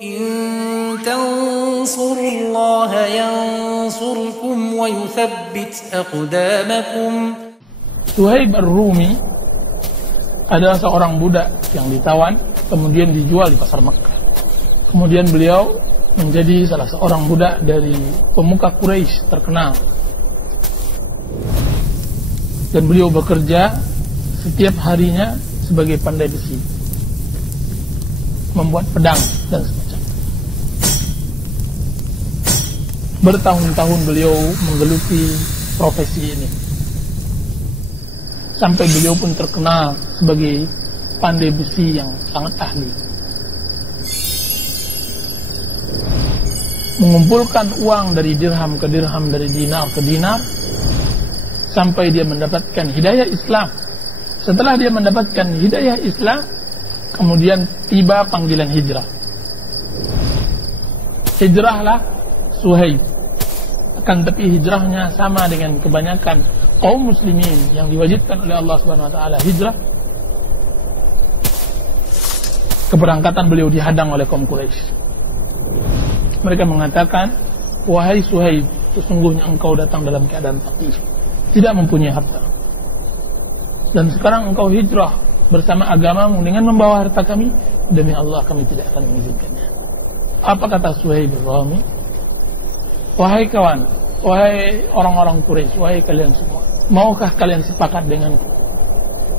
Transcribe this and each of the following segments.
In tansurullaha yansurkum wa yuthabbit aqdamakum. Suhaib Ar-Rumi adalah seorang budak yang ditawan kemudian dijual di pasar Makkah. Kemudian beliau menjadi salah seorang budak dari pemuka Quraisy terkenal. Dan beliau bekerja setiap harinya sebagai pandai besi, membuat pedang dan semacamnya. Bertahun-tahun beliau menggeluti profesi ini, sampai beliau pun terkenal sebagai pandai besi yang sangat ahli. Mengumpulkan uang dari dirham ke dirham, dari dinar ke dinar, sampai dia mendapatkan hidayah Islam. Setelah dia mendapatkan hidayah Islam, kemudian tiba panggilan hijrah. Hijrahlah Suhaib. Akan tapi hijrahnya sama dengan kebanyakan kaum muslimin yang diwajibkan oleh Allah Subhanahu wa taala hijrah. Keberangkatan beliau dihadang oleh kaum Quraisy. Mereka mengatakan, "Wahai Suhaib, sesungguhnya engkau datang dalam keadaan fakir, tidak mempunyai harta. Dan sekarang engkau hijrah bersama agamamu dengan membawa harta kami, demi Allah kami tidak akan mengizinkannya." Apa kata Suhaib Ar-Rumi? "Wahai kawan, wahai orang-orang Quraisy, wahai kalian semua, maukah kalian sepakat denganku?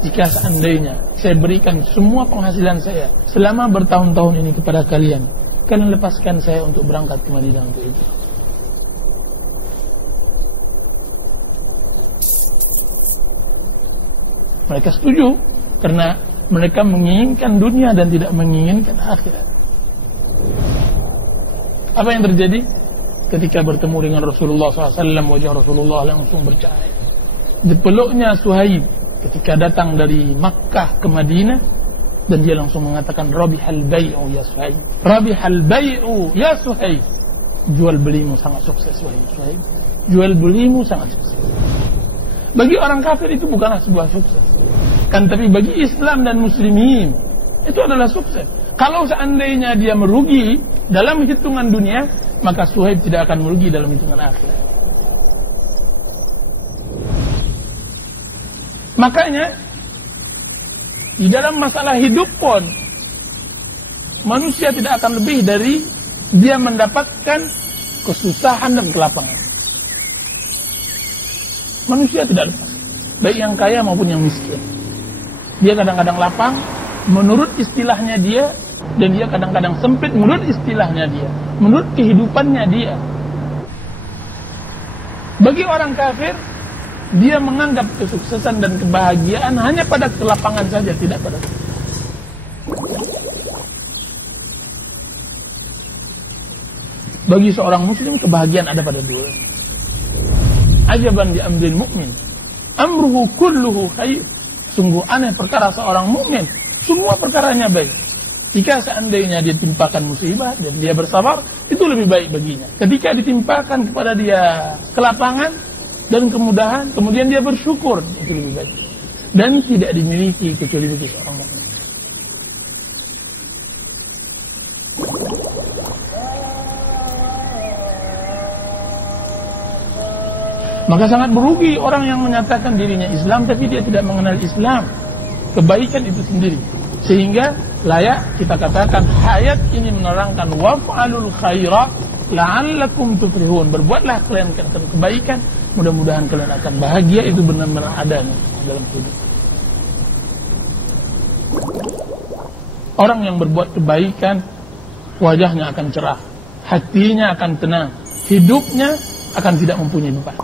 Jika seandainya saya berikan semua penghasilan saya selama bertahun-tahun ini kepada kalian, kalian lepaskan saya untuk berangkat ke Madinah untuk itu?" Mereka setuju karena mereka menginginkan dunia dan tidak menginginkan akhirat. Apa yang terjadi? Ketika bertemu dengan Rasulullah SAW, wajah Rasulullah langsung bercahaya. Dipeluknya Suhaib ketika datang dari Makkah ke Madinah, dan dia langsung mengatakan, "Rabihal bai'u ya Suhaib, Rabihal bai'u ya Suhaib." Jual belimu sangat sukses, wahai Suhaib. Jual belimu sangat sukses. Bagi orang kafir itu bukanlah sebuah sukses, kan tapi bagi Islam dan muslimin itu adalah sukses. Kalau seandainya dia merugi dalam hitungan dunia, maka Suhaib tidak akan merugi dalam hitungan akhirat. Makanya di dalam masalah hidup pun manusia tidak akan lebih dari dia mendapatkan kesusahan dan kelapangan. Manusia tidak lepas, baik yang kaya maupun yang miskin. Dia kadang-kadang lapang menurut istilahnya dia, dan dia kadang-kadang sempit menurut istilahnya dia, menurut kehidupannya dia. Bagi orang kafir, dia menganggap kesuksesan dan kebahagiaan hanya pada kelapangan saja, tidak pada sukses. Bagi seorang muslim, kebahagiaan ada pada dua. Ajaban di amril mukmin, amruhu kulluhu khair. Sungguh aneh perkara seorang mukmin, semua perkaranya baik. Jika seandainya dia timpakan musibah dan dia bersabar, itu lebih baik baginya. Ketika ditimpakan kepada dia kelapangan dan kemudahan, kemudian dia bersyukur, itu lebih baik. Dan tidak dimiliki kecuali bagi seorang mukmin. Maka sangat merugi orang yang menyatakan dirinya Islam tapi dia tidak mengenal Islam, kebaikan itu sendiri. Sehingga layak kita katakan ayat ini menerangkan waf'alul khaira la'allakum tuflihun. Berbuatlah kalian kebaikan, mudah-mudahan kalian akan bahagia. Itu benar-benar adanya dalam hidup. Orang yang berbuat kebaikan, wajahnya akan cerah, hatinya akan tenang, hidupnya akan tidak mempunyai beban.